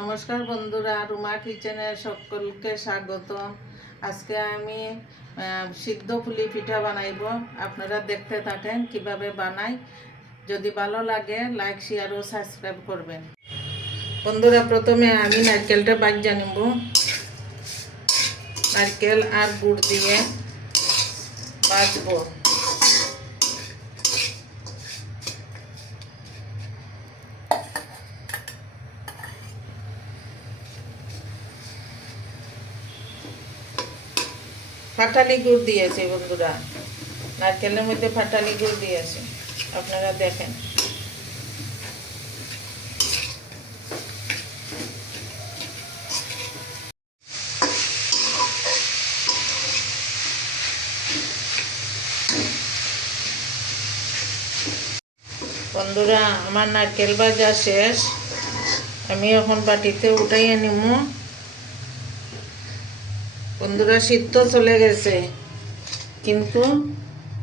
নমস্কার বন্ধুরা, রুমা কিচেনে সকলকে স্বাগতম। আজকে আমি সিদ্ধ পুলি পিঠা বানাইব। আপনারা দেখতে থাকেন কিভাবে বানাই। যদি ভালো লাগে লাইক শেয়ার ও সাবস্ক্রাইব করবেন। বন্ধুরা, প্রথমে আমি নারকেলটা ভাজা নিব। নারকেল আর গুড় দিয়ে ভাজবো। ফাটালি গুড় দিয়েছি বন্ধুরা, নারকেলের মধ্যে ফাটালি গুড় দিয়েছি, আপনারা দেখেন। বন্ধুরা, আমার নারকেল ভাজা শেষ। আমি এখন বাটিতে উঠাইয়ে নিব। বন্ধুরা, শীত চলে গেছে, কিন্তু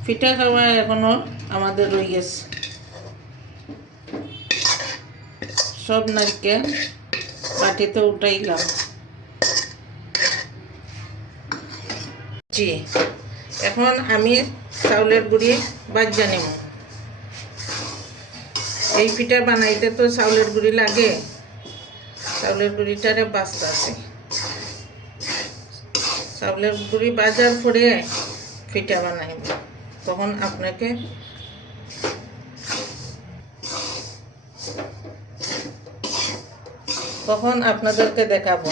পিঠা খাওয়া এখনো আমাদের রয়ে গেছে। সব নারকেল বাটিতে উঠাইলাম। জি, এখন আমি চাউলের গুঁড়ি ভাজা নিব। এই পিঠা বানাইতে তো চাউলের গুঁড়ি লাগে। চাউলের গুঁড়িটারে বাজতেছে। চাউলের গুঁড়ি বাজার পরে পিঠা বানাইব, তখন আপনাদেরকে দেখাবো।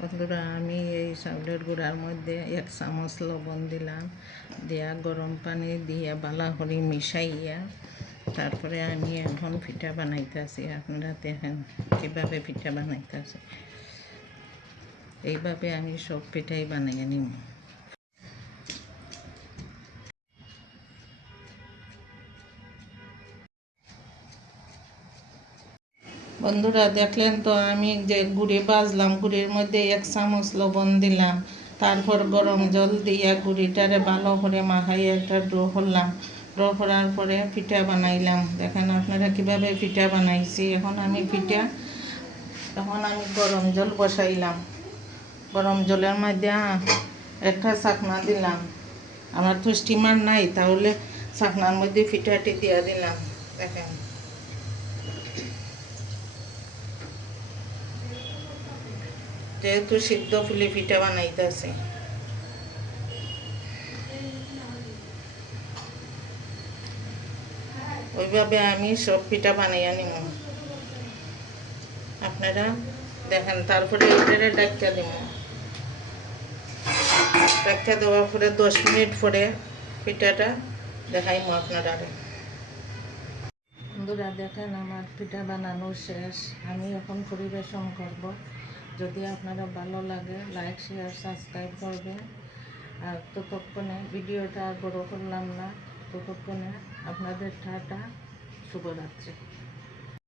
বন্ধুরা, আমি এই চাউলের গুঁড়ার মধ্যে 1 চামচ লবণ দিলাম। দিয়া গরম পানি দিয়ে বালা করে মিশাইয়া তারপরে আমি এখন পিঠা বানাইতেছি। আপনারা দেখেন কীভাবে পিঠা বানাইতেছি। এইভাবে আমি সব পিঠাই বানিয়ে নিব। বন্ধুরা, দেখলেন তো আমি যে গুড়ি ভাজলাম, গুড়ির মধ্যে 1 চামচ লবণ দিলাম। তারপর গরম জল দিয়ে গুড়িটারে ভালো করে মাখাইয়ে একটা ডো করলাম। ডো করার পরে পিঠা বানাইলাম। দেখেন আপনারা কিভাবে পিঠা বানাইছি। এখন আমি গরম জল বসাইলাম। গরম জলের মধ্যে একটা চাকনা দিলাম। আমার তো স্টিমার নাই, তাহলে চাকনার মধ্যে পিঠাটি দিয়ে দিলাম। দেখেন, যেহেতু সিদ্ধ পুলি পিঠা বানাইতেছে। ওইভাবে আমি সব পিঠা বানাইয়া নিব। আপনারা দেখেন। তারপরে এটারে ডাক্কা দিব। ডাক্কা দেওয়ার পরে 10 মিনিট পরে পিঠাটা দেখাইমু আপনারা। বন্ধুরা, দেখেন আমার পিঠা বানানো শেষ। আমি এখন পরিবেশন করব। যদি আপনারা ভালো লাগে লাইক শেয়ার সাবস্ক্রাইব করবেন। আর ততক্ষণে ভিডিওটা আর বড় করলাম না। ততক্ষণে আপনাদের টাটা, শুভরাত্রি।